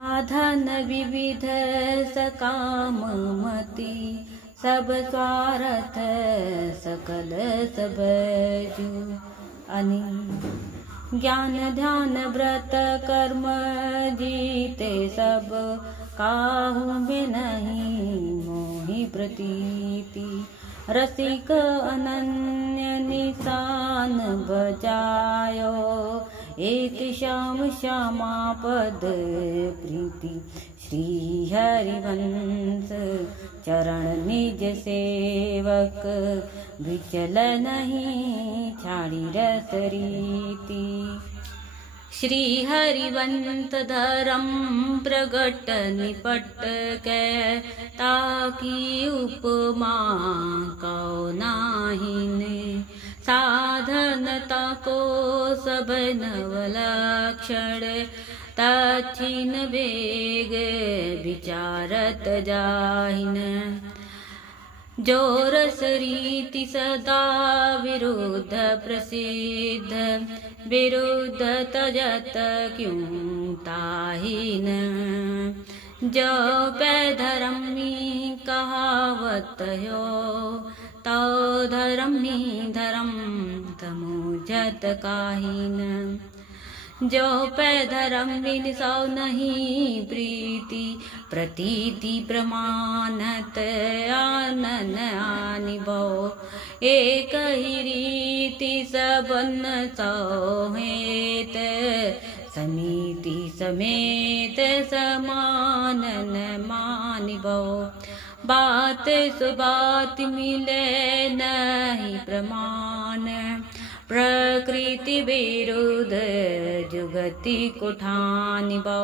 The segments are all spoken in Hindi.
साधन विविध सकाम मति, सब स्वार्थ सकल सब जू। अनि ज्ञान ध्यान व्रत कर्म जीते सब, काहू में नहीं मोहि प्रतीति। रसिक अनन्य निशान बजायो, एक श्याम श्यामा पद प्रीति। श्री हरिवंश चरण निज सेवक, विचल नहीं छाड़ी रस रीति। श्री हरिवंश धरम प्रगट निपट के, ताकि उपमा कौ नाहिन। साधनता को सब नवलक्षण, तछिन वेग विचारत जाहिन। जो रस रीति सदा विरुद्ध प्रसिद्ध, विरुद्ध तजत क्यों ताहिन। जो पै धर्मी कहावत हो, तो धर्मी धर्म तमुझत काहिन। जो पै धर्म बिन सौ नहीं प्रीति, प्रतीति प्रमाणत आनन आनिबो। एक ही रीति सबन सौहेत, समिति समेत समानन मानिबो। बात सुबात मिले नहीं प्रमाण, प्रकृति विरुद्ध जुगति को ठानिबो।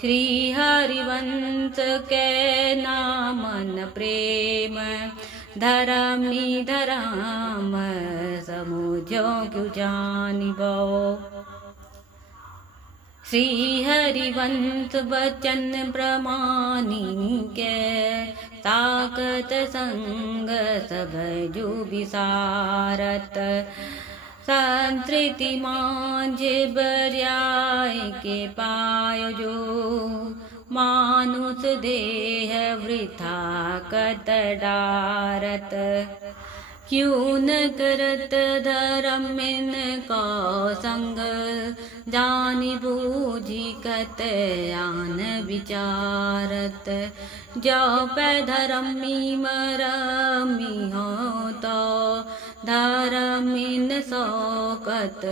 श्री हरिवंश के नामन प्रेम, धरमी धराम समुझो क्यों जानिबो। श्री हरिवंश वचन प्रमाणी के, ताकत संग सब जो विसारत। संस्कृति मांझ बर्याय के पायो जो, मानुष देह वृथा कत डारत। क्यों न करत धर्मिन को संग, जानी बूझी कत आन विचारत। जो पै धर्मी मरमी हो, तो धर्मिन शौकत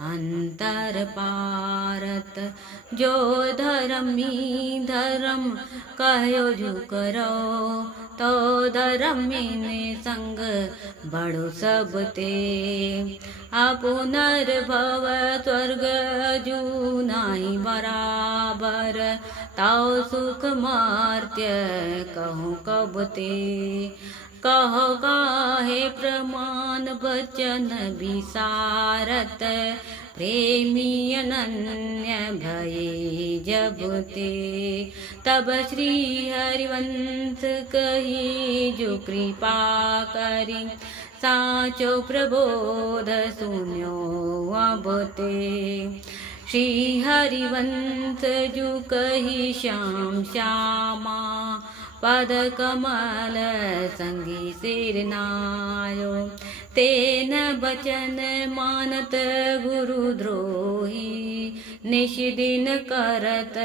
अंतर पारत। जो धर्मी धर्म कहो जो करो, तो धर्मिन संग बड़ो सब ते। पुनर्भव स्वर्ग जू नाही बराबर, ताओ सुख मार्त्य कहूँ कब ते। कहो काहे प्रमाण वचन विसारत, प्रेमी अनन्य भये जब ते। तब श्री हरिवंश कही जो कृपा करी, साचो प्रबोध सुन्यो अब ते। श्री हरिवंश जो कही श्याम श्यामा, पद कमल संगी सिर नायो। तेन बचन मानत गुरु द्रोही, निषिदिन करत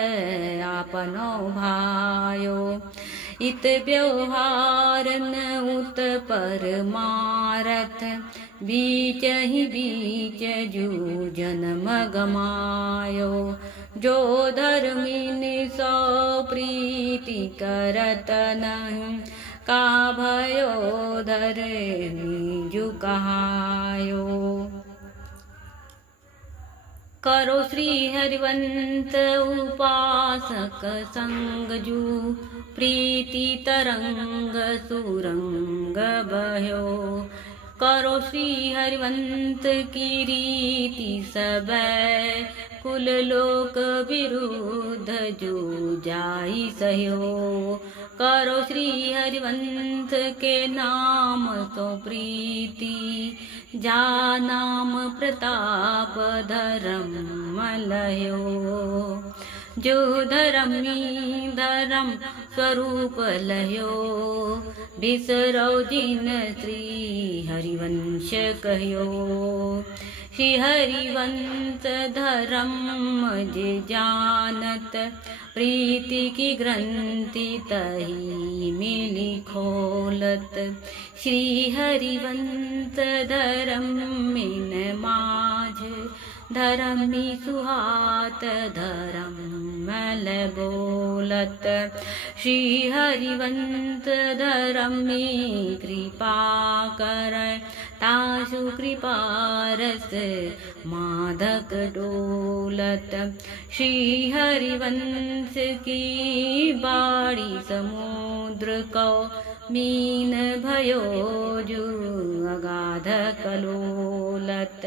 आपनो भायो। इत व्यवहार न उत पर मारत, बीच ही बीच जू जन्म गमायो। जो धर्मिन सो प्रीति करत नहीं, का भयो धर्मी जू कहायो। करो श्री हरिवंश उपासक संग जू, प्रीति तरंग सुरंग बह्यो। करो श्री हरिवंश की रीति सबै, कुल लोक विरुद्ध जो जाई सहयो। करो श्री हरिवंश के नाम तो प्रीति, जा नाम प्रताप धर्म लयो। जो धर्मी धर्म स्वरूप लह्यो बिसरो जिन श्री हरिवंश कह्यो। श्री हरिवंश धर्म जे जानत प्रीति की ग्रंथि तही मिली खोलत। श्री हरिवंश धर्म मिन माझ धर्मी सुहात धर्म मल बोलत। श्री हरिवंश धर्मी कृपा कर तासु कृपा रस मादक डोलत। श्री हरिवंश की बाड़ी समुद्र को मीन भयो जो अगाध कलोलत।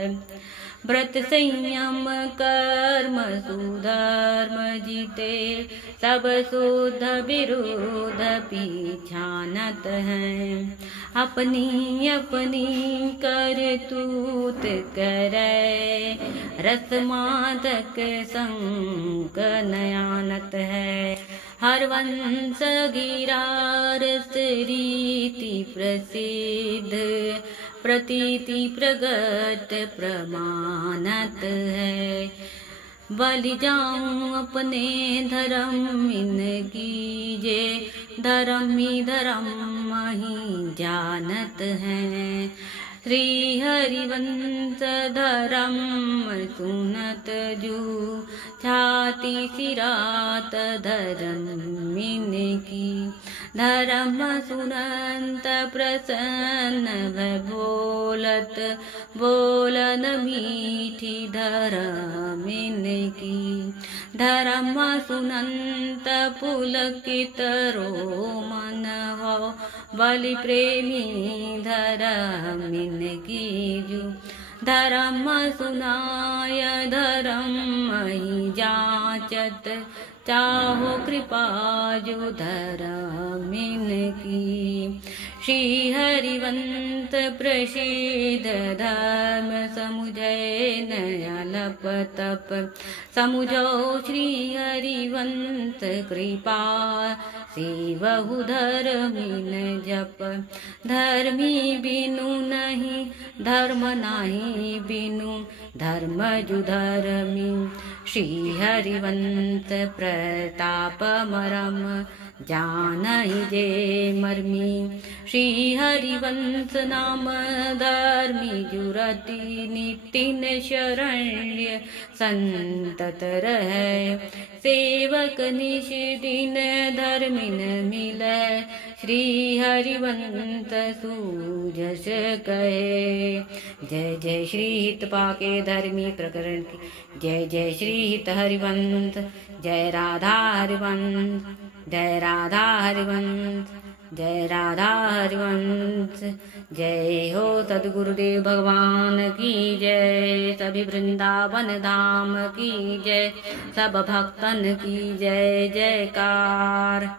व्रत संयम कर्म सुधर्म जीते सब शुद्ध विरोध पिछानत हैं। अपनी अपनी करतूत करे रसमादक संग नयानत है। हरवंश गिरारस रीति प्रसिद्ध प्रतीति प्रगट प्रमाणत है। बलि जाऊं अपने धर्म इन कीजे धर्मी धर्म ही जानत है। श्री हरिवंश धर्म सुनत जू छाती सिरात धर्मिन की। धर्म सुनंत प्रसन्न भय बोलत बोलन मीठी धर्मिन की। धर्म सुनंत पुलकित रोमन हो बलि प्रेमी धर्मिन की जू। धर्म सुनाय धर्म ही जाचत चाहो कृपा जो धर्मिन की। श्री हरिवंश प्रसिद्ध धर्म समुझय नयलप तप समुझो। श्री हरिवंश कृपा सेवहु धर्मिन जप। धर्मी बिनु नहीं धर्म नाही बिनु धर्म जु धर्मी। श्री हरिवंश प्रताप मरम जानहि जे मर्मी। श्री हरिवंश नाम धर्मी जुरति नितिन शरण्य संतत रहे। सेवक निश दिन धर्मिन मिलै श्री हरिवंश सूजस कहे। जय जय श्री हित पाके धर्मी प्रकरण की जय। जय श्री हित हरिवंश जय राधा हरिवंश जय राधा हरिवंश जय राधा हरिवंश। जय हो सद्गुरुदेव भगवान की जय। सभी वृंदावन धाम की जय। सब भक्तन की जय जयकार।